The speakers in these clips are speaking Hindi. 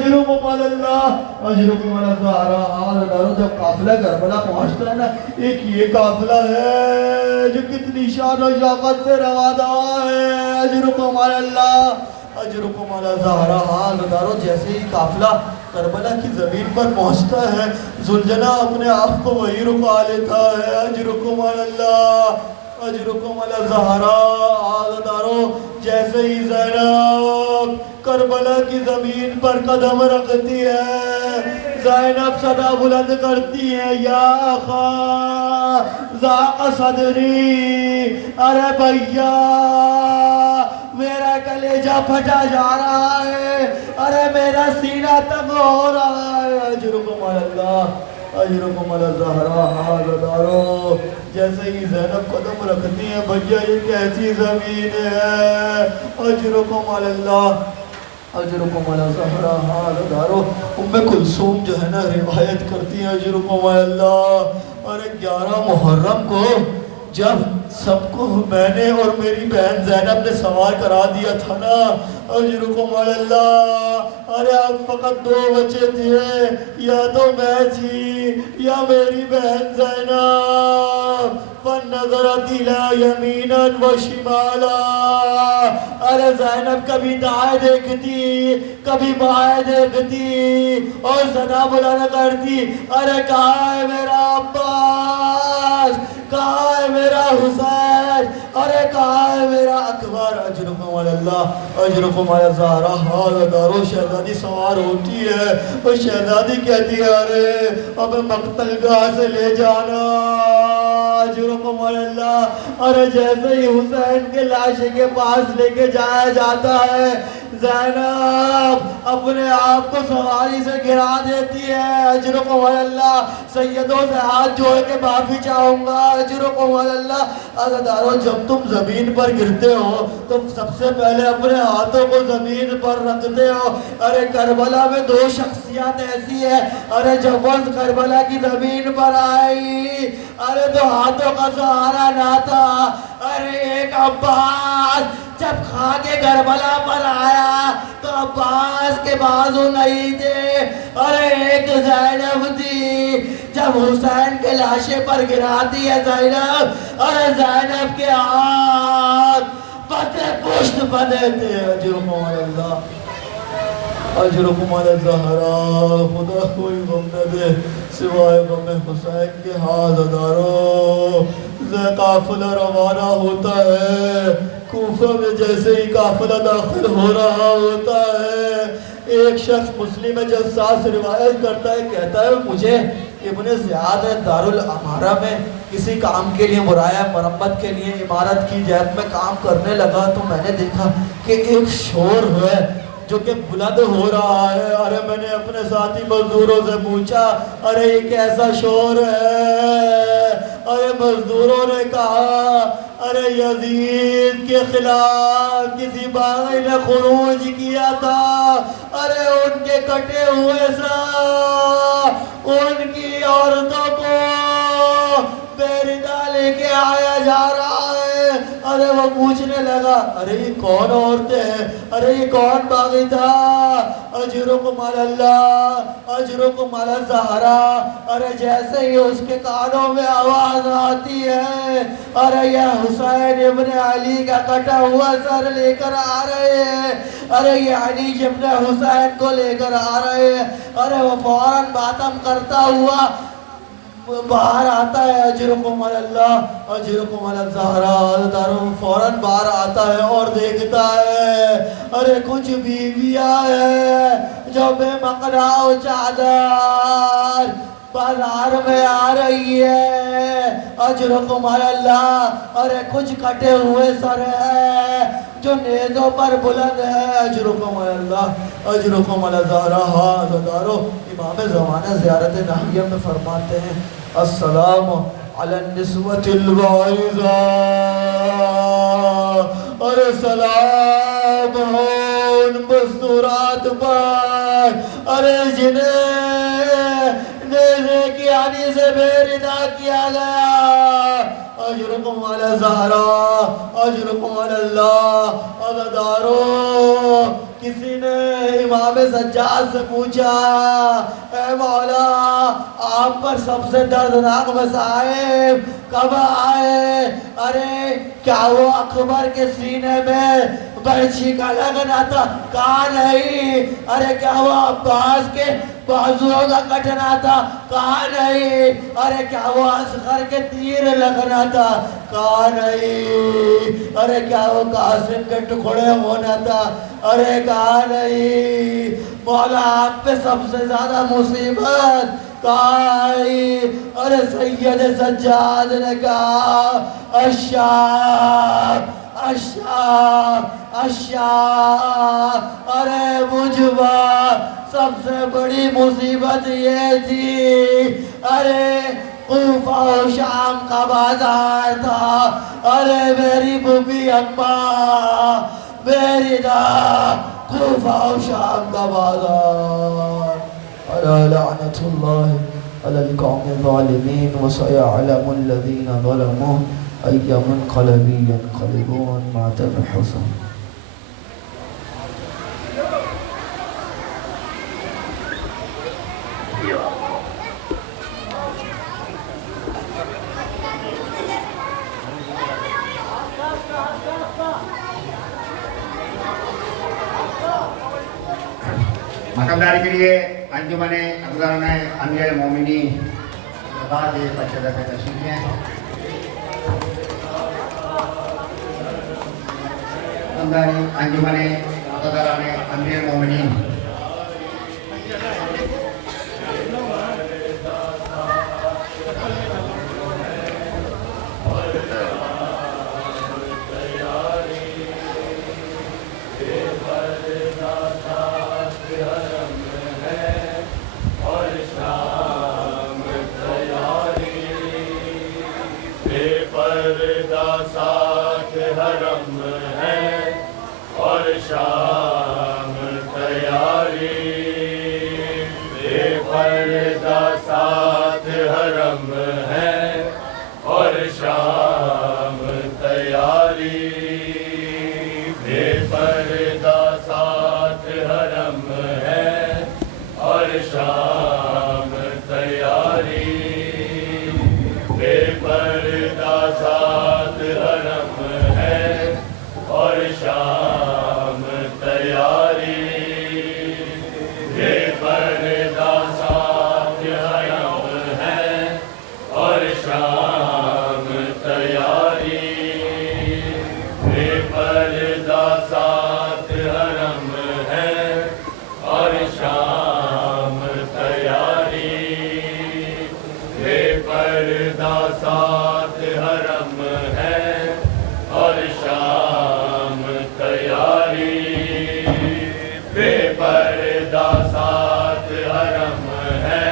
अजरुकुम अल्लाह अजरुकुम अला ज़हरा। जब काफिला करबला पहुंचता है ना, एक ये काफिला है जो कितनी शान और शौकत से रवाना है। अजरुकुम अल्लाह अजरुकुम अला ज़हरा। हालदारों जैसे ही काफिला करबला की ज़मीन पर पहुंचता है, जुलझना अपने आप को वही रुका लेता है। अजरुकुम अल्लाह अजरुकुम अला ज़हरा। हालदारों जैसे ही ज़ैनब करबला की ज़मीन पर कदम रखती है, ज़ैनब सदा बुलंद करती है, या अखा ज़ाक़ सदरी। अरे भैया मेरा कलेजा फटा जा रहा है, अरे मेरा सीना तंग हो रहा है। अजरुकुम अल्लाह अजरुकुम अला ज़हरा। हालदारों जैसे ही ज़ैनब कदम रखती है, भैया ये कैसी ज़मीन है। अजरुकुम अल्लाह अजरुकुम अला ज़हरा। हालदारों उम्मे कुलसूम जो है ना रिवायत करती है अजरुकुम अल्लाह। अरे 11 मुहर्रम को जब सबको मैंने और मेरी बहन ज़ैनब ने सवार करा दिया था ना, अजरुकुम अल्लाह, अरे अब फ़कत 2 बच्चे थे, या तो मैं थी या मेरी बहन ज़ैनब। फन्नज़रत इला यमीनन व शिमाला। अरे ज़ैनब कभी दाएं देखती कभी बाएं देखती और सदा बुलाना करती, अरे कहाँ है मेरा अब्बास, कहाँ है मेरा हुसैन, अरे कहाँ है मेरा अकबर। अजरुकुम अल्लाह अजरुकुम अला ज़हरा। हालदारों शहज़ादी सवार होती है और शहज़ादी कहती है, अरे अब मक्तलगाह से ले जाना। अजरुकुम अल्लाह। अरे जैसे ही हुसैन के लाश के पास लेके जाया जाता है, ज़ैनब अपने आप को सवारी से गिरा देती है। अजरुकुम अल्लाह। सैयदों से हाथ जोड़ के माफी चाहूंगा। अजरुकुम अल्लाह। अज़ादारों जब तुम जमीन पर गिरते हो तो सबसे पहले अपने हाथों को जमीन पर रखते हो। अरे करबला में 2 शख्सियत ऐसी है, अरे जब वक्त करबला की जमीन पर आई, अरे तो हाथों का सहारा ना था। अरे एक अब्बास जब खा के करबला पर आया तो अब्बास के बाजू नहीं थे। अरे एक ज़ैनब थी, जब हुसैन के लाशे पर गिराती है ज़ैनब, अरे ज़ैनब के हाथ पते पुष्ट बने थे। अजरुकुम अल्लाह अजरुकुम अला ज़हरा। खुदा कोई गम न दे सिवाय गम हुसैन के। हालदारों काफिला रवाना होता है, कूफा में जैसे ही काफिला दाखिल हो रहा होता है, एक शख्स मुस्लिम जस्सास रिवायत करता है, कहता है मुझे इब्ने ज़ियाद दारुल अमारा में किसी काम के लिए बुलाया, मरम्मत के लिए इमारत की जैत में काम करने लगा, तो मैंने देखा कि एक शोर है जो कि बुलंद हो रहा है। अरे मैंने अपने साथी मजदूरों से पूछा, अरे ये कैसा शोर है। अरे मजदूरों ने कहा, अरे यजीद के खिलाफ किसी बागी ने खुरूज किया था, अरे उनके कटे हुए सा उनकी औरतों को बेरिदा लेके आया जा रहा है। अरे वो पूछने लगा, अरे ये कौन औरतें हैं, अरे ये कौन बागी था। अजरुकुम अल्लाह अजरुकुम अला ज़हरा। अरे जैसे ही उसके कानों में आवाज आती है, अरे यह हुसैन इब्ने अली का कटा हुआ सर लेकर आ रहे हैं, अरे ये अली इब्ने हुसैन को लेकर आ रहे हैं। अरे वो फौरन मातम करता हुआ बाहर आता है। अजरुकुम अल्लाह अजरुकुम अला ज़हरा। फौरन बाहर आता है और देखता है, अरे कुछ बीवियां हैं जो बेमकराओ चादर बाजार में आ रही है। अजरुकुम अल्लाह। अरे कुछ कटे हुए सर है जो नेज़ों पर बुलंद है। अजरुकुम अल्लाह अजरुकुम अला ज़हरा। हाज़दारो इमाम ज़माना ज़ियारत नहिया में फरमाते हैं, अस्सलामु अला निस्वतिल वाइज़ा। अरे सलाम हो उन मस्तूरात पर, अरे जिन्हें नेज़े की आनी से बेरिदा किया गया। अजरुकुम अला ज़हरा अजरुकुम अल्लाह। अज़दारो किसी ने इमाम सज्जाद से पूछा, ए मौला आप पर सबसे दर्दनाक मसाइब कब आए? अरे क्या वो अकबर के सीने में बर्छी का लगना था? कहा नहीं। अरे क्या वो अब्बास के बाजुओं का कटना था? कहा नहीं। अरे क्या वो असगर के तीर लगना था? कहा नहीं। अरे क्या वो कासिम के टुकड़े होना था? अरे कहा नहीं। मौला आप पे सबसे ज्यादा मुसीबत कहा आई? अरे सैयद सज्जाद ने कहा, अच्छा अच्छा अच्छा। अरे मुझवा सबसे बड़ी मुसीबत ये थी, अरे कूफा और शाम का बाजार था। अरे मेरी बुबी अम्मा मेरी ना कूफा और शाम का बाजार। अला लानतुल्लाह अलल कौम ज़ालिमीन व सयअलमुल लज़ीना ज़लमू अय्या मुनक़लबिन यनक़लिबून मा तबहुसून। makamdari के लिए अंजुमने अब्दुल्लाह अमीरुल मोमिनीन बाद पश्चात का तशरीफ है। makamdari अंजुमने अब्दुल्लाह अमीरुल मोमिनीन शाम तैयारी बेपर्दा साथ हरम है और शाम तैयारी बेपर्दा साथ हरम है और शाम तैयारी बेपर्दा साथ हरम है और शाम तैयारी बेपर्दा साथ हरम है और शाम तैयारी बेपर्दा साथ हरम है और शाम तैयारी बेपर्दा साथ हरम है और शाम तैयारी बेपर्दा साथ हरम है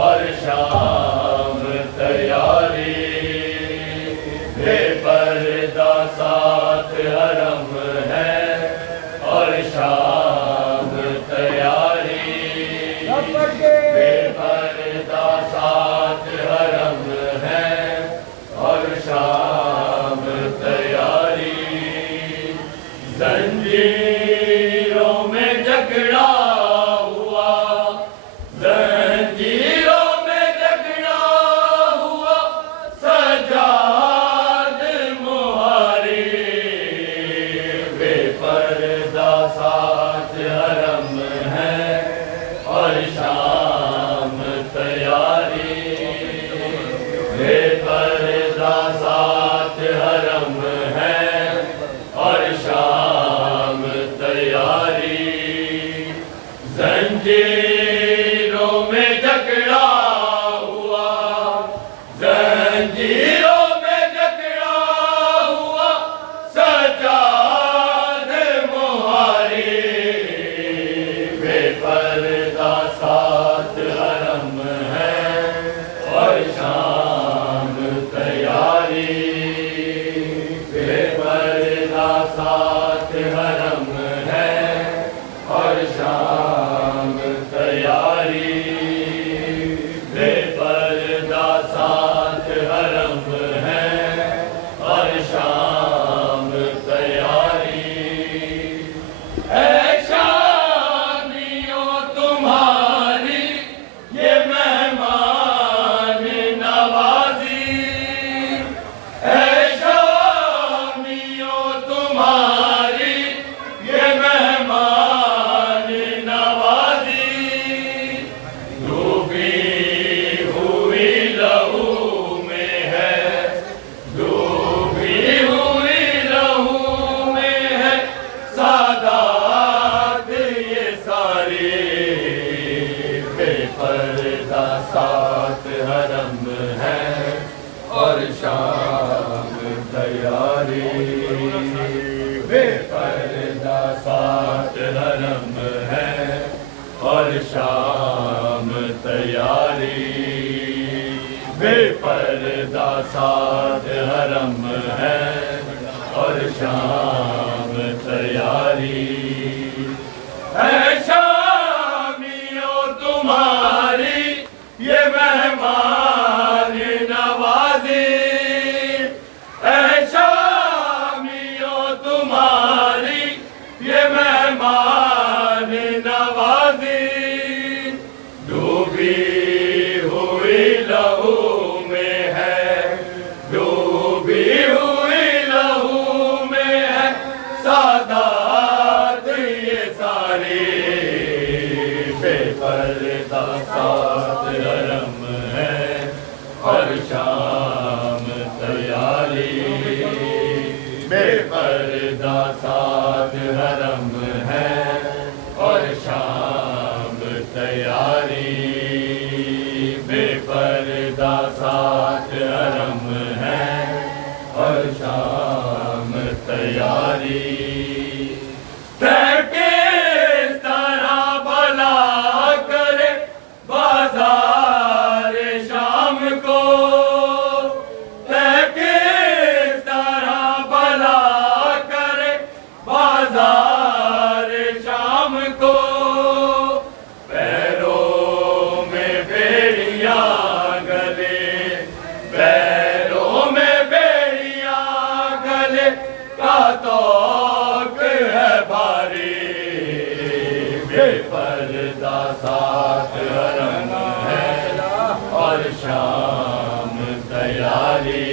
और शाम तैयारी बेपर्दा साथ हरम है और शाम तैयारी बेपर्दा साथ हरम है और शाम तैयारी जंजीरों में झगड़ा हुआ जंजीरों में झगड़ा हुआ सजाद मुहारी बेपर्दा साथ हरम है और शाम तैयारी बेपर्दा साथ हरम है और शाम तैयारी जंजीरों में झगड़ा हुआ जंजीरों में झगड़ा हुआ सजाद मुहारी बेपर्दा साथ हरम है और शाम तैयारी बेपर्दा साथ हरम है और शाम तैयारी बेपर्दा साथ हरम है और शाम तैयारी शाम तैयारी बेपर्दा साथ हरम है और शाम तैयारी है शामियों तुम्हारी ये मेहमान नवाजी है शामियों तुम्हारी ये मेहमान नवाजी डूबी हुई लहू में है डूबी हुई लहू में है सादात ये सारी बेपर्दा साथ हरम है और शाम तैयारी बेपर्दा साथ हरम है और शाम तैयारी बेपर्दा साथ हरम है और शाम तैयारी किस तरह भला करे बाजार शाम को किस तरह भला करे बाजार शाम को पैरों में बेड़ियां गले पैरों में बेड़ियां गले का तौक है भारी बेपर्दा साथ हरम है और शाम तैयारी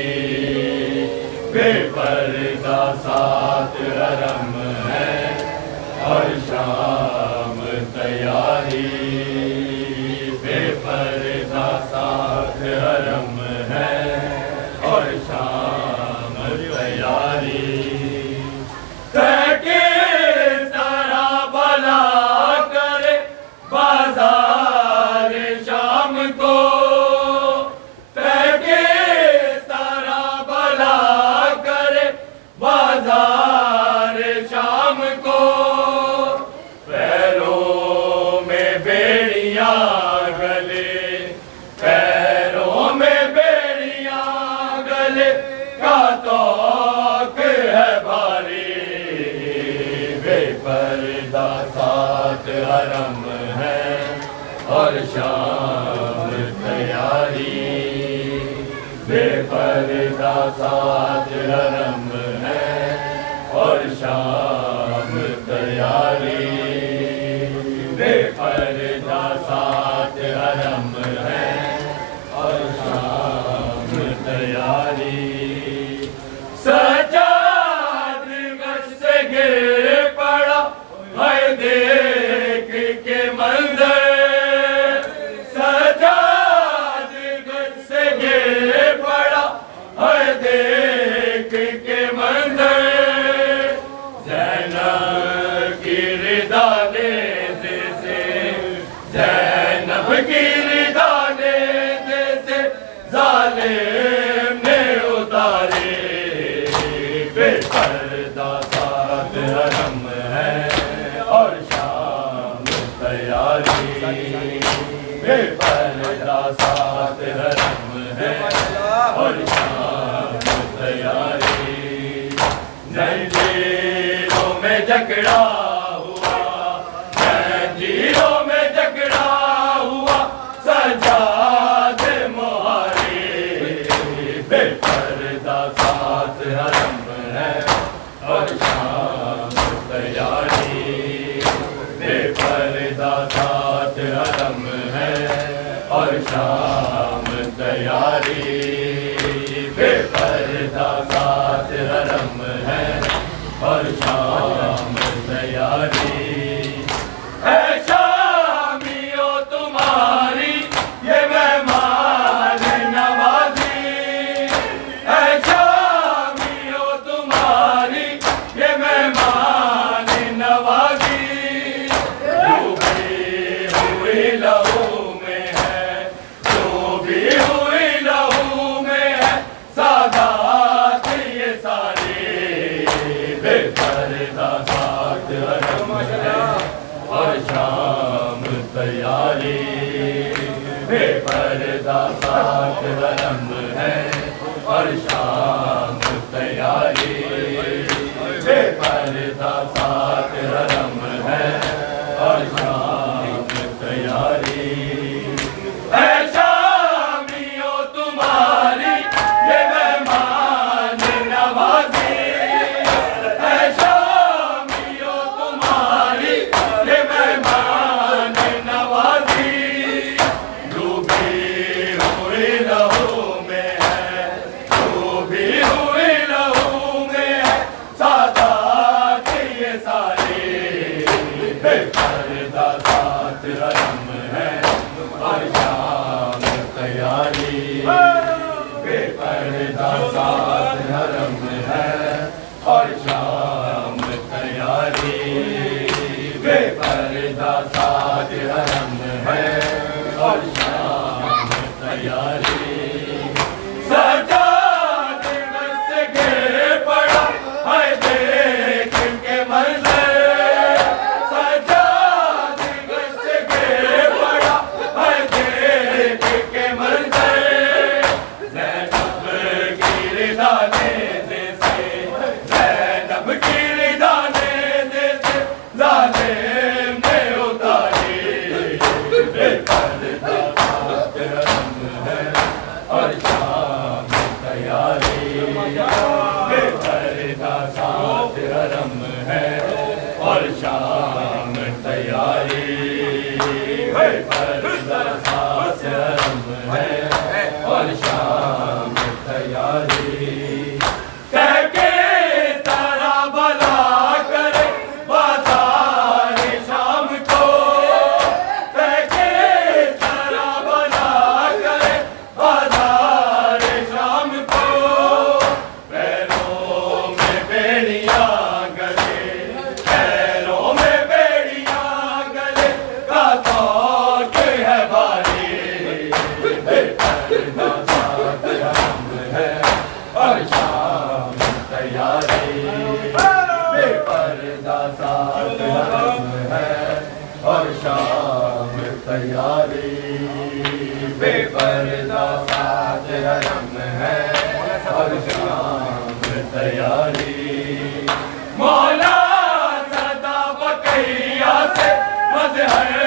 बेपर्दा साथ हरम है और शाम तैयारी बेपर्दा साथ हरम है और शाम तैयारी किस तरह भला करे बाजार शाम को किस तरह भला करे बाजार शाम को पैरों में बेड़ियां गले पैरों में बेड़ियां गले का तौक है भारी बेपर्दा साथ हरम है और शाम तैयारी बेपर्दा साथ हरम है और शाम तैयारी बेपर्दा साथ हरम है और शाम तैयारी सजाद गश से गिर पड़ा है देख के मंजर सजाद गश से गिर पड़ा है देख के मंजर ज़ैनब की रिदा लेने से ज़ैनब की रिदा लेने से जालिम ने उतारे बेपर्दा साथ हरम है और शाम तैयारी बेपर्दा साथ हरम है और शाम तैयारी जंजीरों में जकड़ा हुआ जंजीरों में जकड़ा हुआ सजाद मुहारी बेपर्दा साथ हरम है और शाम तैयारी बेपर्दा साथ हरम है और शाम तैयारी बेपर्दा साथ हरम है और शाम तैयारी है शामियों तुम्हारी ये मेहमान नवाजी है शामियों तुम्हारी ये मेहमान नवाजी डूबी हुई लहू में है डूबी तैयारी बेपर्दा साथ हरम है और शाम तैयारी बेपर्दा साथ हरम है और शाम तैयारी ऐ शामियों तुम्हारी ये मेहमान नवाजी ऐ शामियों तुम्हारी ये मेहमान नवाजी डूबी हुई लहू में है डूबी हुई लहू में है सादात ये सारी बेपर्दा साथ हरम है और शाम तैयारी बेपर्दा साथ हरम है और शाम तैयारी बेपर्दा साथ हरम है और शाम तैयारी सजाद बस घिर पड़ा है देख के मंजर सजाद बस घिर पड़ा है देख के मंजर ज़ैनब की रिदा लेने से ज़ैनब की रिदा लेने से ज़ालिम ने उतारी बेपर्दा साथ हरम है और शाम तैयारी बेपर्दा साथ हरम है और शाम तैयारी बेपर्दा साथ हरम है और शाम तैयारी कह के तारा भला करे बाजार शाम को कह के तारा भला करे बाजार शाम को पैरों में बेड़ियां गले पैरों में बेड़ियां गले का तौक है भारी बेपर्दा साथ हरम है और शाम तैयारी बेपर्दा साथ हरम है और शाम तैयारी बेपर्दा साथ हरम है और शाम तैयारी मौला सदा बकैया से मज़हर